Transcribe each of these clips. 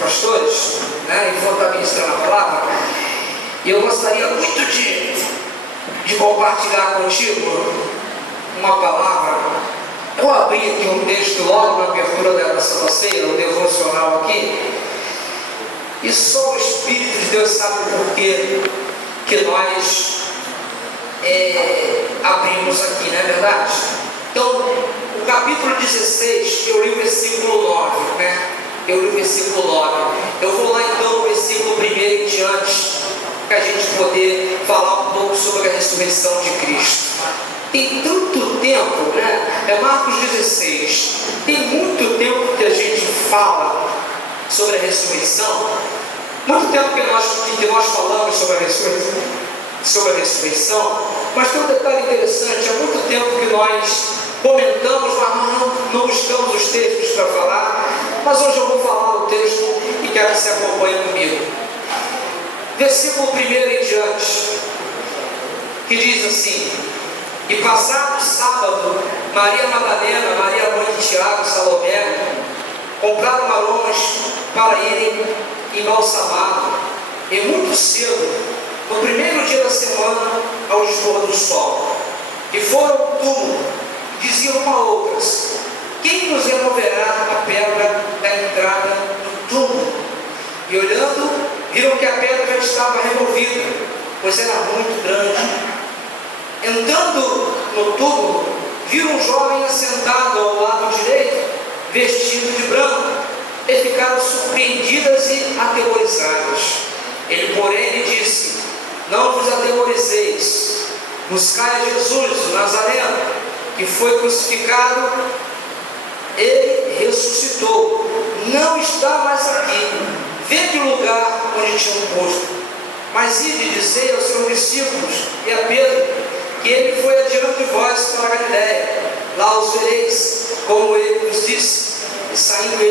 pastores, né, e vou estar ministrando a palavra, e eu gostaria muito de compartilhar contigo uma palavra. Eu abri aqui um texto logo na abertura da Santa Ceia, um devocional aqui, e só o Espírito de Deus sabe o porquê que nós abrimos aqui, não é verdade? Então, o capítulo 16, eu li o versículo 9, né? Eu li o versículo 9. Eu vou lá então no versículo 1 em diante, para a gente poder falar um pouco sobre a ressurreição de Cristo. Tem tanto tempo, né? É Marcos 16. Tem muito tempo que a gente fala sobre a ressurreição. Muito tempo que nós falamos sobre a ressurreição. Mas tem um detalhe interessante. Há muito tempo que nós comentamos, mas não buscamos os textos para falar. Mas hoje eu vou falar o texto e quero que você acompanhe comigo. Versículo 1 em diante, que diz assim: e passado o sábado, Maria Madalena, Maria mãe de Tiago, Salomé, compraram aromas para irem embalsamado, e muito cedo, no primeiro dia da semana, ao dispor do sol, e foram ao túmulo, e diziam uma a outras: quem nos removerá a pedra da entrada do túmulo? E olhando, viram que a pedra já estava removida, pois era muito grande. Entrando no túmulo, viram um jovem assentado ao lado direito, vestido de branco, e ficaram surpreendidas e atemorizadas. Ele, porém, lhe disse: não vos atemorizeis, buscai a Jesus, o Nazareno, que foi crucificado. Ele ressuscitou, não está mais aqui. Vede o lugar onde tinham posto. Mas ide dizer aos seus discípulos e a Pedro que ele foi adiante de vós para a Galiléia. Lá os vereis, como ele vos disse. E saindo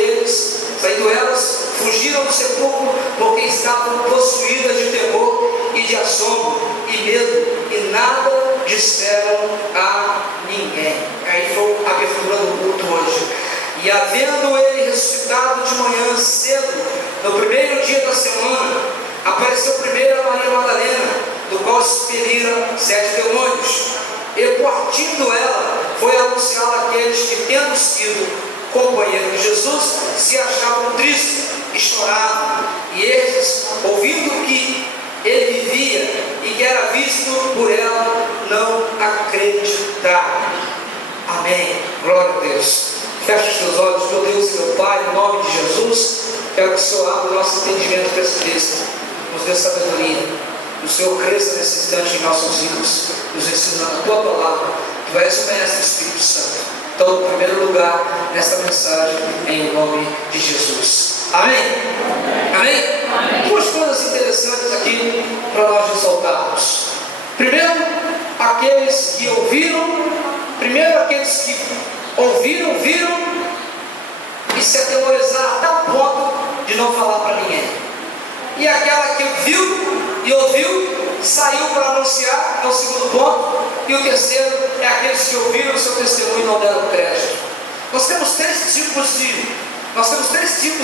elas, fugiram do sepulcro, porque estavam possuídas de temor e de assombro e medo, e nada disseram a ninguém. Aí foi a abertura do culto hoje. E havendo ele ressuscitado de manhã cedo, no primeiro dia da semana, apareceu primeiro a Maria Madalena, do qual expeliram 7 demônios. E partindo ela, foi anunciá-la àqueles que, tendo sido companheiros de Jesus, se achavam tristes e choravam. E estes, ouvindo que ele vivia e que era visto por ela, não acreditaram. Amém. Glória a Deus. Feche os teus olhos, meu Deus e meu Pai, em nome de Jesus. Quero que o Senhor abra o nosso entendimento para esse texto, nos dê sabedoria. Que o Senhor cresça nesse instante em nossos vidas, nos ensinando a tua palavra, que vai ser o mestre do Espírito Santo. Então, em primeiro lugar, nesta mensagem, em nome de Jesus. Amém? Amém? Amém? Duas coisas interessantes aqui para nós ressaltarmos. Primeiro, aqueles que ouviram, viram e se atemorizaram a tal ponto de não falar para ninguém. E aquela que viu e ouviu, saiu para anunciar, é o segundo ponto. E o terceiro é aqueles que ouviram o seu testemunho e não deram crédito. Nós temos três tipos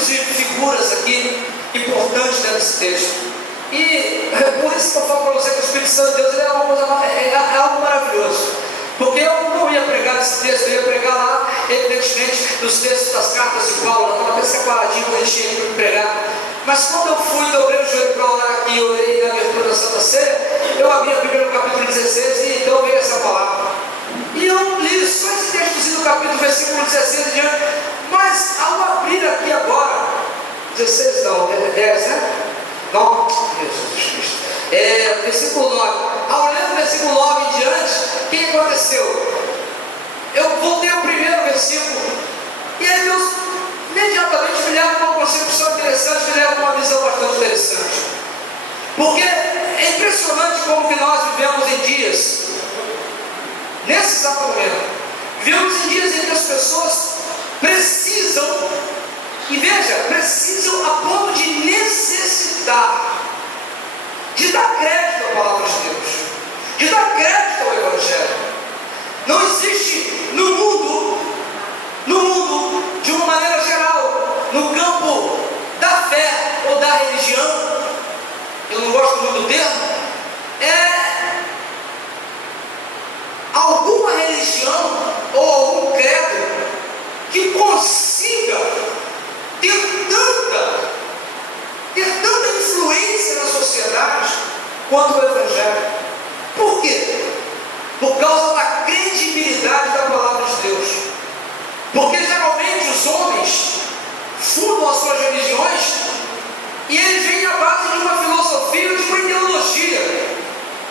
de figuras aqui importantes desse texto. E por isso que eu falo para você que o Espírito Santo de Deus ele é algo maravilhoso. Porque eu não ia pregar nesse texto, eu ia pregar lá, evidentemente, nos textos das cartas de Paulo. Eu estava até separadinho quando ele tinha que pregar. Mas quando eu fui, dobrei o joelho para orar aqui e orei na abertura da Santa Ceia, eu abri a Bíblia no capítulo 16 e então veio essa palavra. E eu li só esse textozinho do capítulo, versículo 16 e diante. Mas ao abrir aqui agora, 16 não, 10, né? 9, Jesus Cristo. Versículo 9. Ao ler o versículo 9 em diante, o que aconteceu? Eu voltei ao primeiro versículo, e aí Deus imediatamente me leva uma concepção interessante, me leva uma visão bastante interessante. Porque é impressionante como que nós vivemos em dias, nesse exato momento, vivemos em dias em que as pessoas precisam, e veja, precisam a ponto de necessitar, de dar crédito à palavra de Deus, de dar crédito ao Evangelho. Não existe no mundo, de uma maneira geral, no campo religião, eu não gosto muito do termo, alguma religião ou algum credo que consiga ter tanta influência na sociedade quanto o Evangelho. Por quê? Por causa da credibilidade da palavra de Deus. Porque geralmente os homens fundam as suas religiões e eles vêm à base de uma filosofia ou de uma ideologia.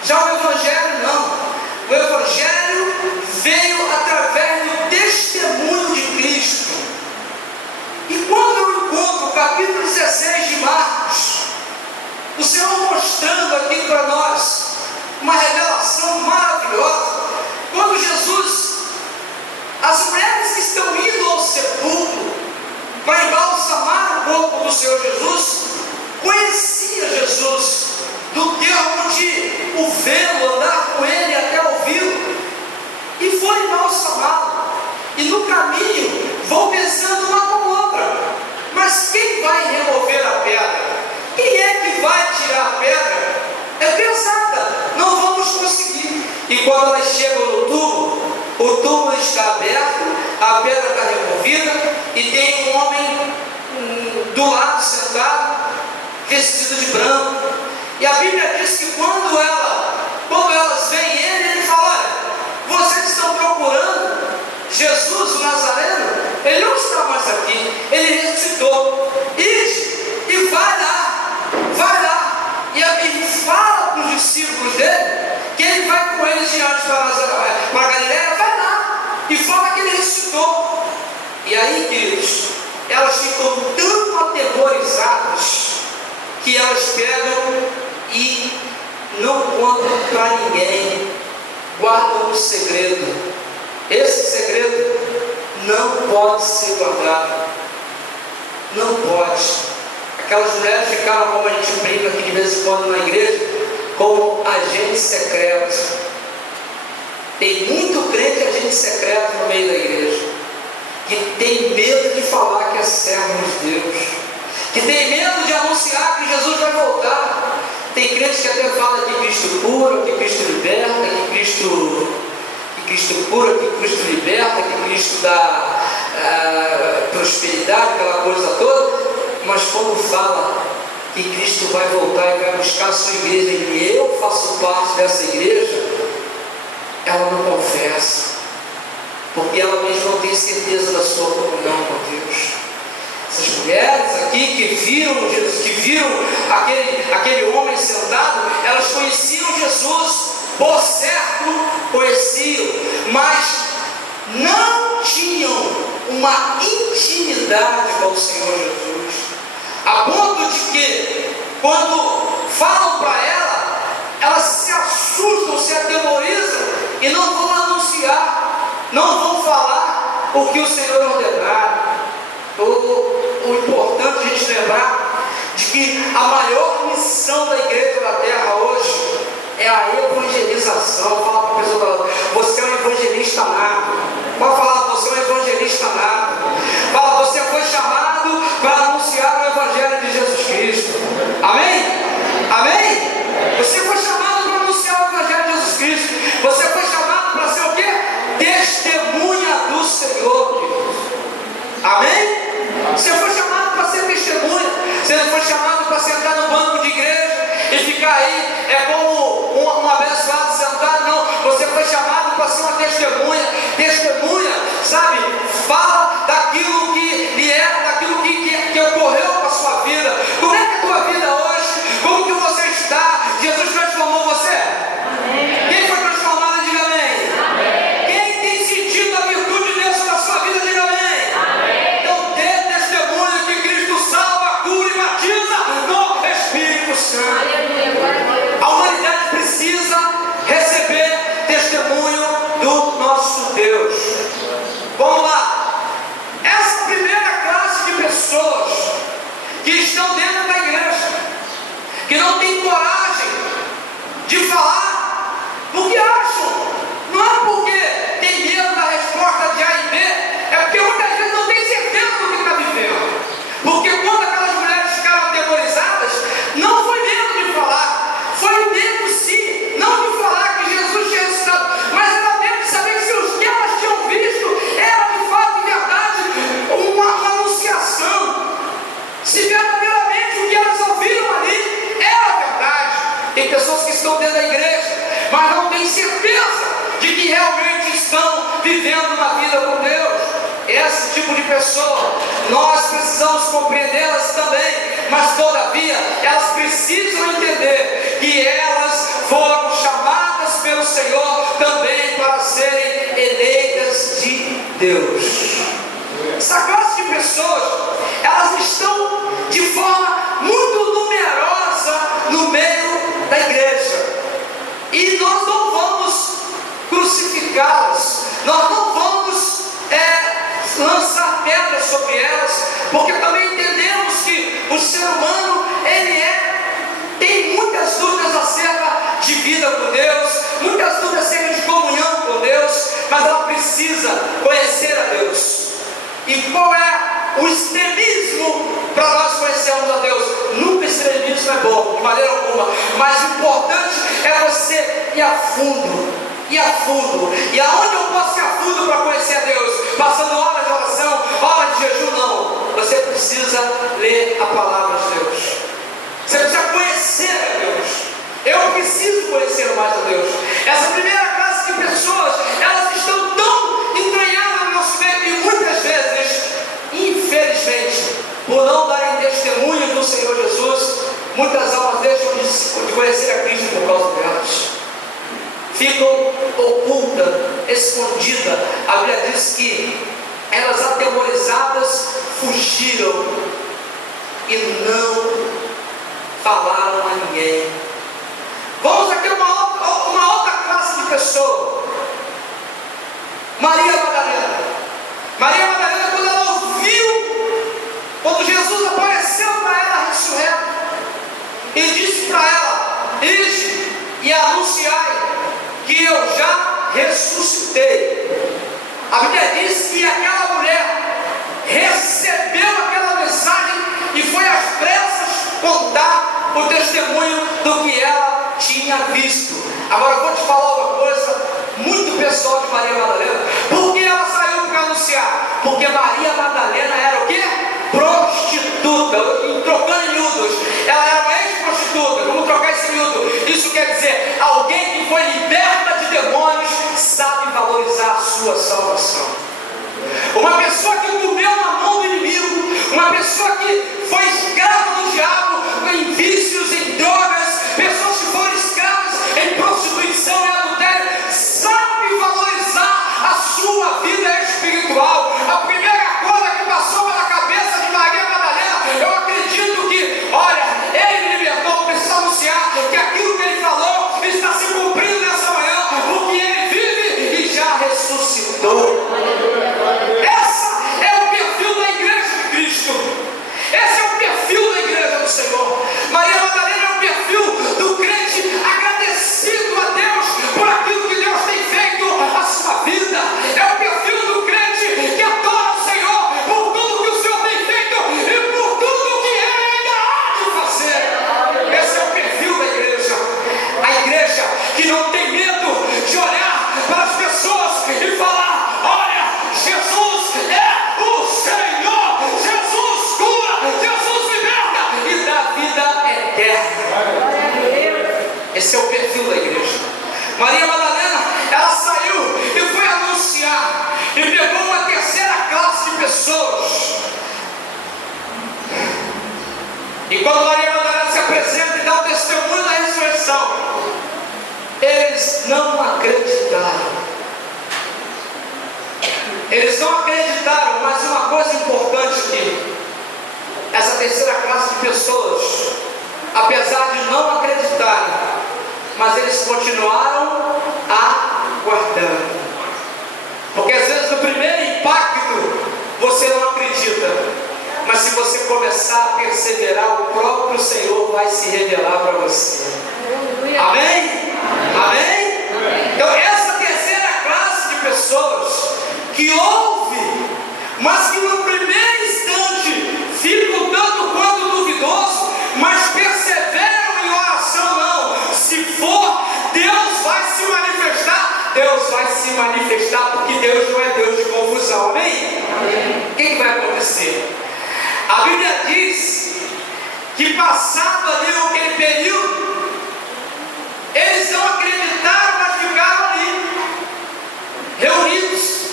Já o Evangelho não. O Evangelho veio através do testemunho de Cristo. E quando eu encontro o capítulo 16 de Marcos, o Senhor mostrando aqui para nós uma revelação maravilhosa, quando Jesus, as mulheres que estão indo ao sepulcro para embalsamar o corpo do Senhor Jesus, conhecia Jesus do termo de o vê-lo, andar com ele até ouvi-lo, e foram embalsamá-lo, e no caminho vão pensando uma com outra: mas quem vai remover a pedra? Quem é que vai tirar a pedra? É pesada, não vamos conseguir. E quando elas chegam no túmulo, o túmulo está aberto, a pedra está removida, e tem um homem do lado sentado, vestido de branco. E a Bíblia diz que quando elas veem ele fala: olha, vocês estão procurando Jesus, o Nazareno? Ele não está mais aqui, ele ressuscitou. Ide e vai lá. E fala para os discípulos dele que ele vai com eles diante para Galileia. Vai lá e fala que ele ressuscitou. E aí, queridos, elas ficam tão atemorizadas que elas pegam e não contam para ninguém, guardam um segredo. Esse segredo não pode ser guardado, não pode. Aquelas mulheres ficaram, como a gente brinca aqui de vez em quando na igreja, como agentes secretos. Tem muito crente agente secreto no meio da igreja, que tem medo de falar que é servo de Deus, que tem medo de anunciar que Jesus vai voltar. Tem crentes que até falam que Cristo cura, que Cristo liberta, que Cristo cura, que Cristo liberta, que Cristo dá prosperidade, aquela coisa toda. Mas quando fala que Cristo vai voltar e vai buscar a sua igreja e eu faço parte dessa igreja, ela não confessa, porque ela mesma não tem certeza da sua comunhão com Deus. Essas mulheres aqui que viram Jesus, que viram aquele homem sentado, elas conheciam Jesus, por certo conheciam, mas não tinham uma intimidade com o Senhor Jesus, a ponto de que quando falam para ela, elas se assustam, se atemorizam e não vão anunciar, não vão falar o que o Senhor ordenar. O importante a gente lembrar de que a maior missão da igreja da terra hoje é a evangelização. Fala para a pessoa: você é um evangelista nato. Pode falar: você é um evangelista nato. Fala: você foi chamado para anunciar o Evangelho de Jesus Cristo. Amém? Amém? Você foi chamado para anunciar o Evangelho de Jesus Cristo. Você foi chamado para ser o quê? Testemunha do Senhor. Amém? Você foi chamado para ser testemunha. Você não foi chamado para sentar no banco de igreja e ficar aí como um abençoado sentado. Não, você foi chamado para ser uma testemunha. Testemunha, sabe? Fala daquilo que lhe era, daquilo que ocorreu com a sua vida. Como é que é a tua vida hoje? Como que você está? Jesus transformou você? Amém. Quem foi transformado, diga amém. Amém. Quem tem sentido a virtude de Deus na sua vida, diga amém. Amém. Então dê testemunho que Cristo salva, cura e batiza no Espírito Santo. A humanidade precisa receber testemunho do nosso Deus. Vamos lá. Essa primeira classe de pessoas que estão dentro da igreja, que não tem coragem de falar porque acham, não é porque tem medo da resposta de A e B, é porque muitas vezes não tem certeza do que está vivendo. Porque quando aquelas mulheres ficaram atemorizadas, tipo de pessoa. Nós precisamos compreendê-las também, mas todavia elas precisam entender que elas foram chamadas pelo Senhor também para serem eleitas de Deus. Essa classe de pessoas, elas estão de forma muito numerosa no meio da igreja, e nós não vamos crucificá-las, nós não vamos lançar pedras sobre elas, porque também entendemos que o ser humano, ele tem muitas dúvidas acerca de vida com Deus, muitas dúvidas acerca de comunhão com Deus, mas ela precisa conhecer a Deus. E qual é o extremismo para nós conhecermos a Deus? Nunca extremismo é bom, de maneira alguma, mas o importante é você ir a fundo, ir a fundo. E aonde eu posso ir a fundo para conhecer a Deus? Passando horas de oração, horas de jejum? Não. Você precisa ler a palavra de Deus. Você precisa conhecer a Deus. Eu preciso conhecer mais a Deus. Essa primeira classe de pessoas, elas estão tão entranhadas no nosso meio, e muitas vezes, infelizmente, por não darem testemunho do Senhor Jesus, muitas almas deixam de conhecer a Cristo por causa delas. Ficam ocultas, escondidas. A Bíblia diz que elas, atemorizadas, fugiram e não falaram a ninguém. Vamos aqui a uma outra classe de pessoa. Maria Madalena. Maria Madalena, quando ela ouviu, quando Jesus apareceu para ela ressurreto, e disse para ela: ide e anunciai que eu já ressuscitei. A Bíblia diz que aquela mulher recebeu aquela mensagem e foi às pressas contar o testemunho do que ela tinha visto. Agora eu vou te falar uma coisa muito pessoal de Maria Madalena. Por que ela saiu para anunciar? Porque Maria Madalena era o quê? Prostituta, trocando em miúdos. Ela era uma ex-prostituta. Vamos trocar esse miúdo. Isso quer dizer, alguém que foi liberta de demônios sabe valorizar a sua salvação. Uma pessoa que comeu na mão do inimigo, uma pessoa que foi escrava do diabo, em vícios, em drogas, pessoas que foram escravas em prostituição e adultério, sabe valorizar a sua vida espiritual. A primeira coisa que passou pela cabeça de Maria Madalena, eu acredito que, olha, ele me libertou, precisa anunciar que aquilo que ele falou está se cumprindo nessa manhã, porque ele vive e já ressuscitou. Esse é o perfil da igreja de Cristo. Esse é o perfil da igreja do Senhor. Maria Madalena é o perfil do crente agradecido a Deus por aquilo que Deus tem feito na sua vida. É o perfil do crente que adora o Senhor por tudo que o Senhor tem feito e por tudo que Ele ainda há de fazer. Esse é o perfil da igreja. A igreja que não tem medo de olhar para as pessoas e falar: olha, Jesus é o Senhor, Jesus cura, Jesus liberta e dá vida eterna. Esse é o perfil da igreja. Maria Madalena, ela saiu e foi anunciar, e pegou uma terceira classe de pessoas. E quando Maria Madalena se apresenta e dá o testemunho da ressurreição, eles não acreditaram. Eles não acreditaram, mas uma coisa importante aqui: essa terceira classe de pessoas, apesar de não acreditarem, mas eles continuaram aguardando. Porque às vezes no primeiro impacto você não acredita, mas se você começar a perseverar, o próprio Senhor vai se revelar para você. Amém? Amém? Então essa terceira classe de pessoas que ouve, mas que no primeiro instante fica um tanto quanto duvidoso, mas perseveram em oração. Não, se for, Deus vai se manifestar. Deus vai se manifestar, porque Deus não é Deus de confusão. Amém? Amém. O que vai acontecer? A Bíblia diz que passado ali aquele período, eles não acreditaram, mas ficaram ali reunidos.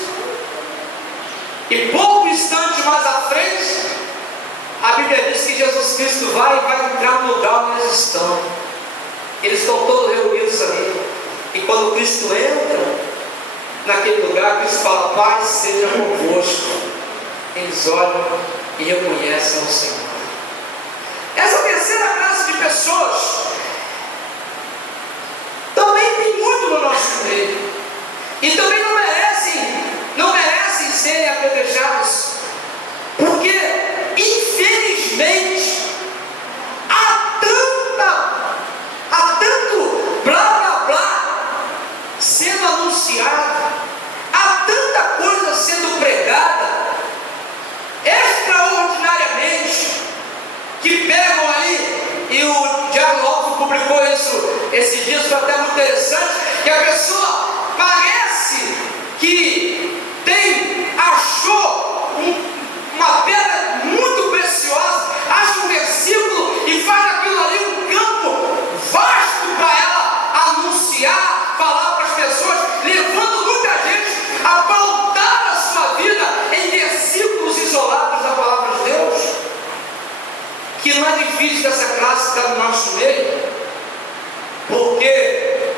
E pouco instante mais à frente, a Bíblia diz que Jesus Cristo vai entrar no lugar onde eles estão. Eles estão todos reunidos ali. E quando Cristo entra naquele lugar, Cristo fala: paz seja convosco. Eles olham e reconhecem o Senhor. Essa terceira classe de pessoas também tem muito no nosso meio. E também não merecem serem apedrejados. Porque, infelizmente, há tanto blá blá blá sendo anunciado, há tanta coisa sendo pregada, extraordinariamente, que pegam aí, e o Diário Novo publicou isso esses dias, foi até muito interessante, que a pessoa parece que achou uma pedra muito preciosa, acha um versículo e faz aquilo ali um campo vasto para ela anunciar, falar para as pessoas, levando muita gente a pautar a sua vida em versículos isolados da palavra de Deus. Que não é difícil dessa classe estar no nosso meio, porque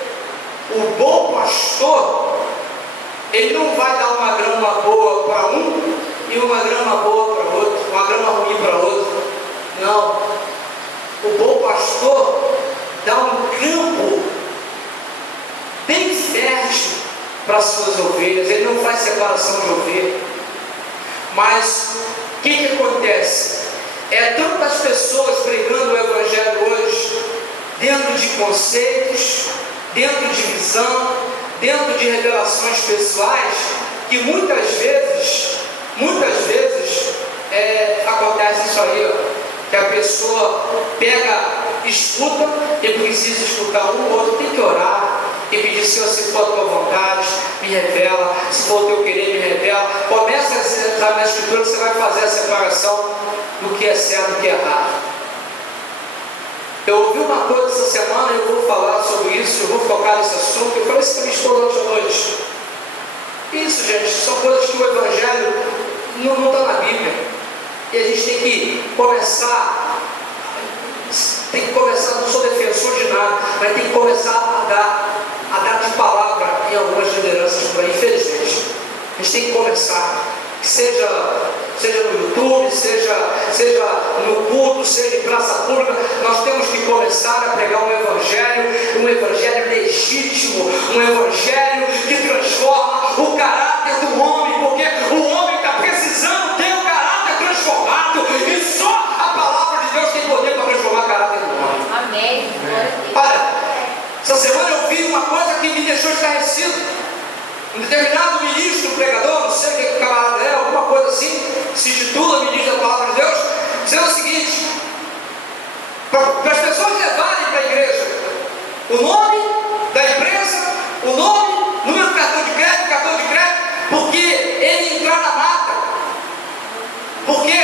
o bom pastor, ele não vai dar uma grama boa para um e uma grama boa para outro, uma grama ruim para outro. Não. O bom pastor dá um campo bem fértil para as suas ovelhas. Ele não faz separação de ovelha. Mas o que acontece? É tantas pessoas pregando o Evangelho hoje, dentro de conceitos, dentro de visão, dentro de revelações pessoais, que muitas vezes acontece isso aí, ó, que a pessoa escuta e precisa escutar um ou outro, tem que orar e pedir: Senhor, se for a tua vontade, me revela, se for o teu querer, me revela. Começa a entrar na Escritura que você vai fazer a separação do que é certo e do que é errado. Eu ouvi uma coisa essa semana, eu vou falar sobre isso, eu vou focar nesse assunto. Eu falei isso para minha esposa hoje à noite. Isso, gente, são coisas que o Evangelho não está na Bíblia. E a gente tem que começar, não sou defensor de nada, mas tem que começar a dar de palavra em algumas lideranças por aí, infelizmente. A gente tem que começar, que seja no YouTube, seja no culto, seja em praça pública. Nós temos que começar a pregar um evangelho legítimo, um evangelho que transforma o caráter do homem, porque o homem está precisando ter o caráter transformado, e só a palavra de Deus tem poder para transformar o caráter do homem. Amém. Olha, essa semana eu vi uma coisa que me deixou estarrecido. Um determinado ministro, pregador, não sei o que o camarada é, alguma coisa assim, se titula ministro da palavra de Deus, dizendo o seguinte: para as pessoas levarem para a igreja o nome da empresa, o nome, número do cartão de crédito, porque ele entrar na mata, porque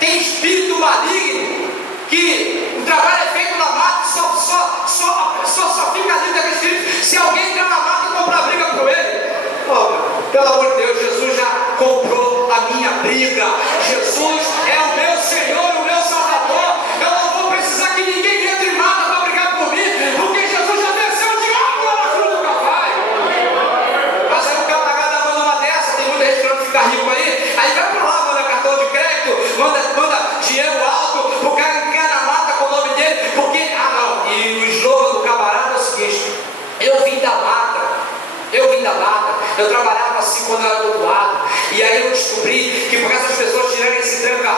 tem espírito maligno, que o trabalho é feito na mata, só fica ali daquele espírito se alguém entrar na mata e comprar briga com ele. Oh, pelo amor de Deus, Jesus já comprou a minha briga. Jesus é o meu Senhor, o meu Salvador. Eu não vou precisar que ninguém entre em mata para brigar por mim, porque Jesus já venceu o diabo lá na cruz do Calvário. Mas aí o camarada manda uma dessa, tem muita gente querendo ficar rico aí vai para lá, manda cartão de crédito, manda dinheiro alto, o cara encara a mata com o nome dele, porque, e o slogan do camarada é o seguinte: eu vim da mata, eu trabalhava assim quando eu era do lado, e aí eu descobri que para essas pessoas tirarem esse tranca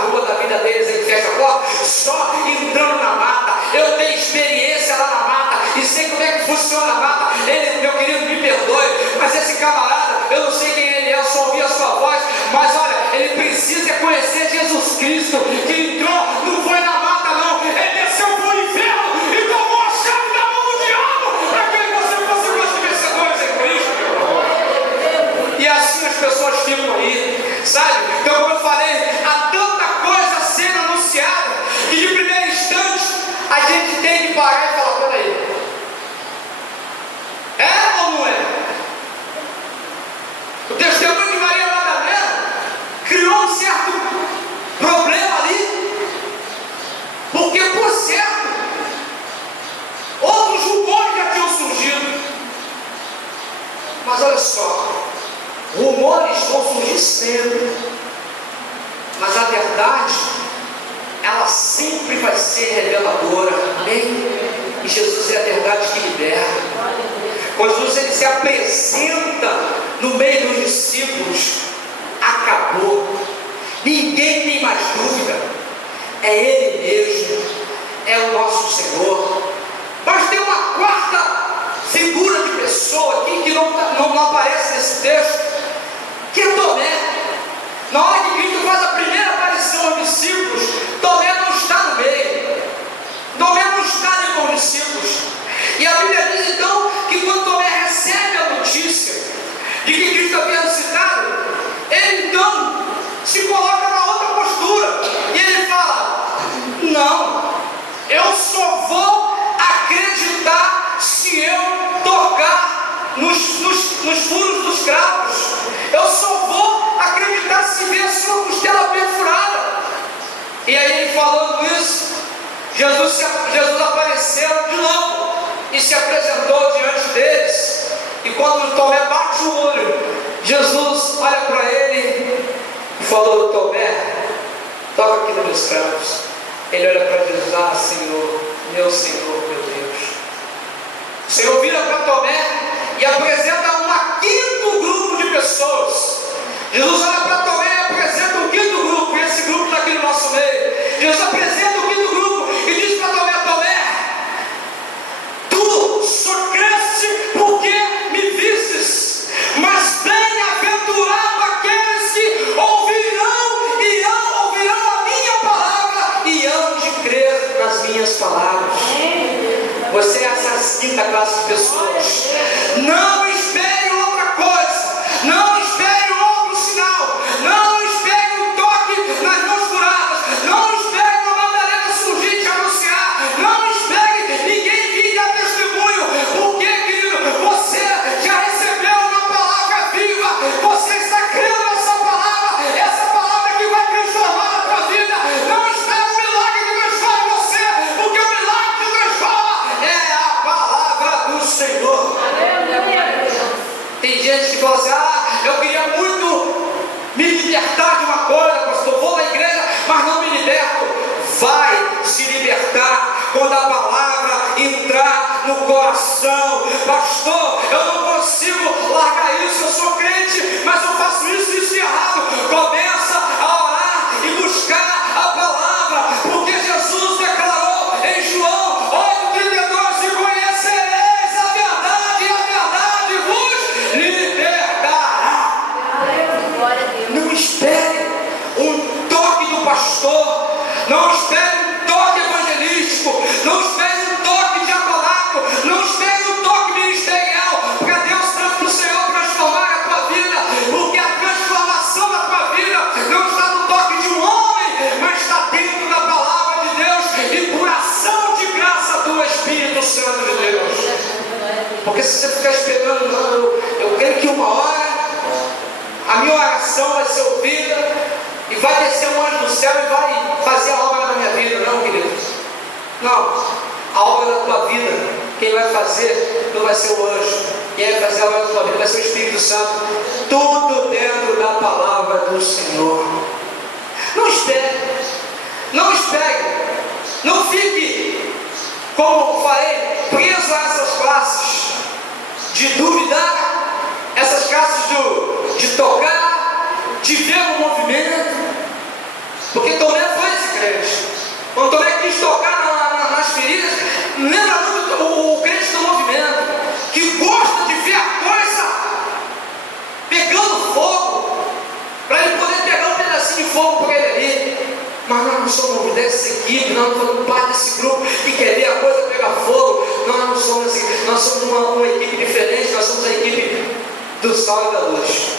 só, rumores vão surgir sempre, mas a verdade, ela sempre vai ser reveladora, amém? E Jesus é a verdade que liberta. Quando Jesus ele se apresenta no meio dos discípulos, acabou, ninguém tem mais dúvida, é Ele mesmo, é o nosso Senhor. Mas tem uma quarta figura de pessoa aqui que não aparece nesse texto, que é Tomé. Na hora que Cristo faz a primeira aparição aos discípulos, Tomé não está no meio, Tomé não está ali com os discípulos. E a Bíblia diz então que quando Tomé recebe a notícia de que Cristo havia ressuscitado, ele então se coloca na outra postura e ele fala: não, eu só vou acreditar se eu tocar nos furos dos cravos, eu só vou acreditar se ver a sua costela perfurada. E aí, ele falando isso, Jesus apareceu de novo e se apresentou diante deles. E quando Tomé bate o olho, Jesus olha para ele e falou: Tomé, toca aqui nos meus cravos. Ele olha para Jesus: ah, Senhor, meu Deus. O Senhor vira para Tomé e apresenta um quinto grupo de pessoas. Jesus olha para Tomé e apresenta um quinto grupo, e esse grupo está aqui no nosso meio. Jesus apresenta o quinto grupo e diz para Tomé: Tomé, tu só cresce porque me vistes, mas bem-aventurado aqueles que ouvirão a minha palavra e hão de crer nas minhas palavras. Você é essa quinta classe de pessoas. Não espere outra coisa, não espere outro sinal, não espere um toque nas mãos curadas, não espere uma Madalena surgir te anunciar, não espere ninguém vir dar testemunho, porque, querido, você já recebeu uma palavra viva, você está crendo nessa palavra que vai transformar a tua vida. Não espere um milagre que transforme você, porque o milagre que transforma é a palavra do Senhor. Tem gente que fala assim: ah, eu queria muito me libertar de uma coisa, pastor, vou na igreja, mas não me liberto. Vai se libertar quando a palavra entrar no coração. Pastor, eu não consigo largar isso, eu sou crente, mas eu faço isso errado. Começa a orar e buscar a palavra, porque Jesus declarou em João 8,32: e conhecereis a verdade, e a verdade vos libertará. Não espere um toque do pastor, não espere um toque evangelístico, não espere um toque diaconato, não espere um toque ministerial, para Deus o Senhor transformar a tua vida, porque a transformação da tua vida não está no toque de um homem, mas está dentro da palavra de Deus e por ação de graça do Espírito Santo de Deus. Porque se você ficar esperando, não, eu creio que uma hora a minha oração vai ser ouvida e vai descer um anjo do céu e vai fazer a obra da minha vida. Não, querido, não. A obra da tua vida, quem vai fazer não vai ser o anjo, quem vai fazer a obra da tua vida vai ser o Espírito Santo. Tudo dentro da palavra do Senhor. Não espere, não fique, como falei, preso a essas classes de duvidar, essas classes de tocar, de ver o movimento, porque Tomé foi esse crente. Quando Tomé quis tocar nas feridas, lembra muito o crente do movimento, que gosta de ver a coisa pegando fogo, para ele poder pegar um pedacinho de fogo para ele ali. Mas nós não somos dessa equipe, nós não somos parte desse grupo que quer ver a coisa pegar fogo. Nós não somos assim, nós somos uma equipe diferente, nós somos a equipe do sal e da luz,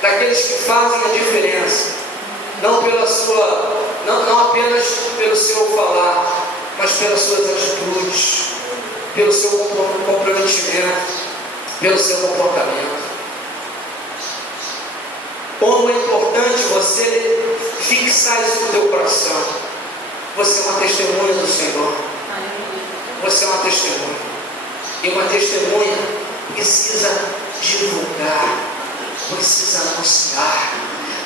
daqueles que fazem a diferença, não apenas pelo seu falar, mas pelas suas atitudes, pelo seu comprometimento, pelo seu comportamento. Como é importante você fixar isso no teu coração. Você é uma testemunha do Senhor. Você é uma testemunha. E uma testemunha precisa divulgar, precisa anunciar,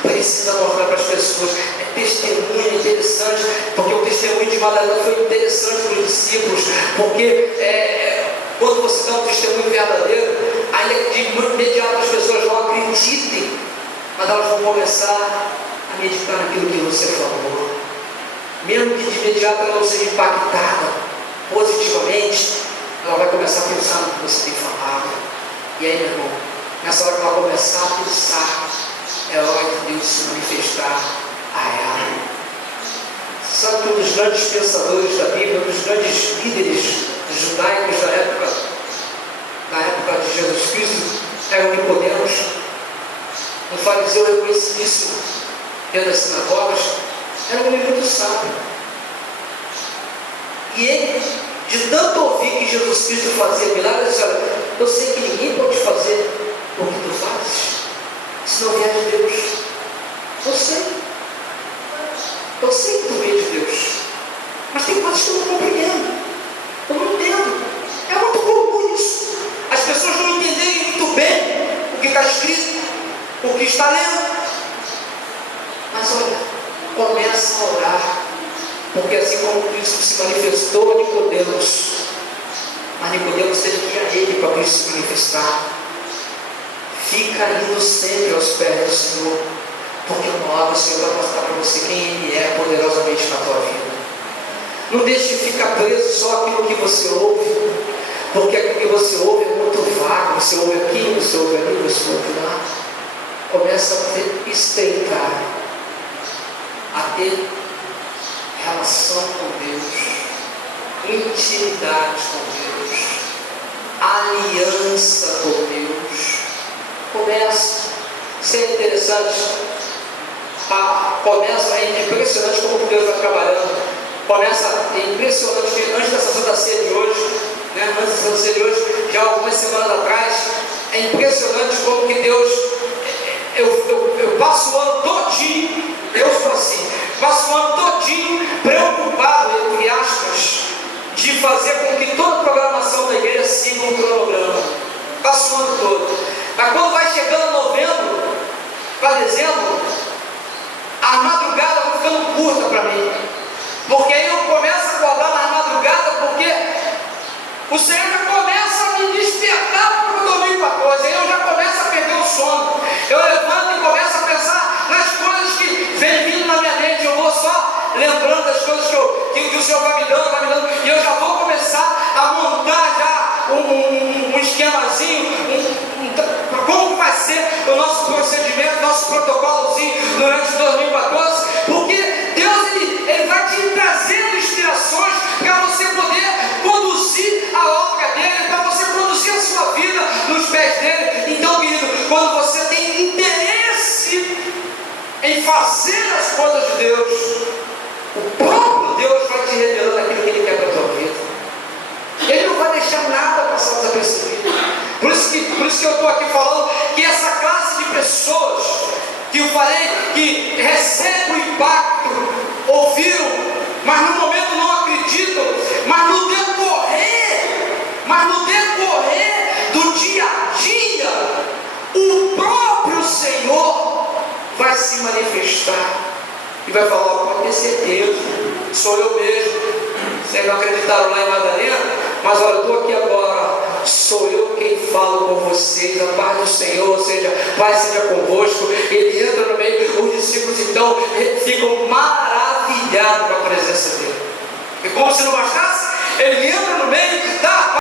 precisa mostrar para as pessoas. É testemunho interessante, porque o testemunho de Madalena foi interessante para os discípulos, porque quando você dá um testemunho verdadeiro, ainda que de imediato as pessoas não acreditem, mas elas vão começar a meditar naquilo que você falou, mesmo que de imediato ela não seja impactada positivamente, ela vai começar a pensar no que você tem falado. E aí, meu irmão, nessa hora que ela começar a pensar, é hora de Deus se manifestar a ela. Sabe que um dos grandes pensadores da Bíblia, um dos grandes líderes judaicos da época de Jesus Cristo, era o Nicodemos, um fariseu reconhecidíssimo dentro das sinagogas, era um homem muito sábio. E ele, de tanto ouvir que Jesus Cristo fazia milagres, disse: olha, eu sei que ninguém pode fazer o que tu fazes, se não vier de Deus. Eu sei que tu vem de Deus, mas tem coisas que eu não compreendo, eu não entendo. É muito comum isso, as pessoas não entenderem muito bem o que está escrito, o que está lendo. Mas olha, começa a orar, porque assim como Cristo se manifestou a Nicodemos, mas Nicodemos teve que ir a ele para Cristo se manifestar. Fica indo sempre aos pés do Senhor, porque uma hora o Senhor vai mostrar para você quem Ele é poderosamente na tua vida. Não deixe de ficar preso só àquilo que você ouve, porque aquilo que você ouve é muito vago. Você ouve aqui, você ouve ali, você ouve lá. Começa a estreitar, a ter relação com Deus, intimidade com Deus, aliança com Deus. Começa. Isso é interessante. É impressionante como Deus vai trabalhando. É impressionante que antes dessa Santa Ceia de hoje, antes da Santa Ceia de hoje, já algumas semanas atrás, é impressionante como que Deus, eu passo o ano todinho, eu sou assim, passo o ano todinho preocupado, entre aspas, de fazer com que toda a programação da igreja siga um cronograma. Passo o ano todo. Mas quando vai chegando novembro para dezembro, a madrugada vai ficando curta para mim, porque aí eu começo a acordar na madrugada, porque o Senhor já começa a me despertar para o domingo 14, aí eu já começo a perder o sono. Eu levanto e começo a pensar nas coisas que vem vindo na minha mente. Eu vou só lembrando das coisas que o Senhor vai me dando, e eu já vou começar a montar já um esquemazinho, como vai ser o nosso procedimento, nosso protocolozinho durante 2014, porque Deus ele vai te trazendo inspirações para você poder conduzir a obra dele, para você conduzir a sua vida nos pés dele. Então, querido, quando você tem interesse em fazer as coisas de Deus, o próprio Deus vai te revelando aquilo que Ele quer para a tua vida. Ele não vai deixar nada passar desapercebido. Por isso que eu estou aqui falando que essa classe de pessoas que eu falei que recebe o impacto, ouviram, mas no momento não acreditam, mas no decorrer do dia a dia, o próprio Senhor vai se manifestar e vai falar: pode ter certeza, sou eu mesmo. Vocês não acreditaram lá em Madalena, mas olha, eu estou aqui agora, sou eu quem falo com vocês, a paz do Senhor, ou seja, Pai seja convosco. Ele entra no meio, os discípulos então ficam maravilhados com a presença dele, e como se não bastasse, ele entra no meio da